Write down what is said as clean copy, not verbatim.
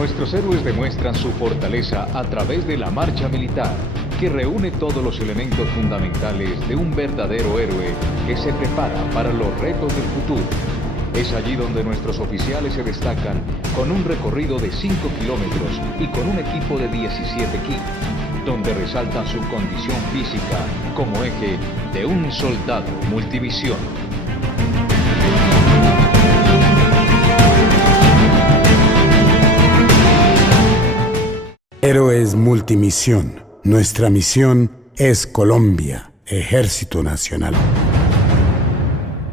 Nuestros héroes demuestran su fortaleza a través de la marcha militar, que reúne todos los elementos fundamentales de un verdadero héroe que se prepara para los retos del futuro. Es allí donde nuestros oficiales se destacan con un recorrido de 5 kilómetros y con un equipo de 17 kits, donde resaltan su condición física como eje de un soldado multivisión. Héroes Multimisión. Nuestra misión es Colombia, Ejército Nacional.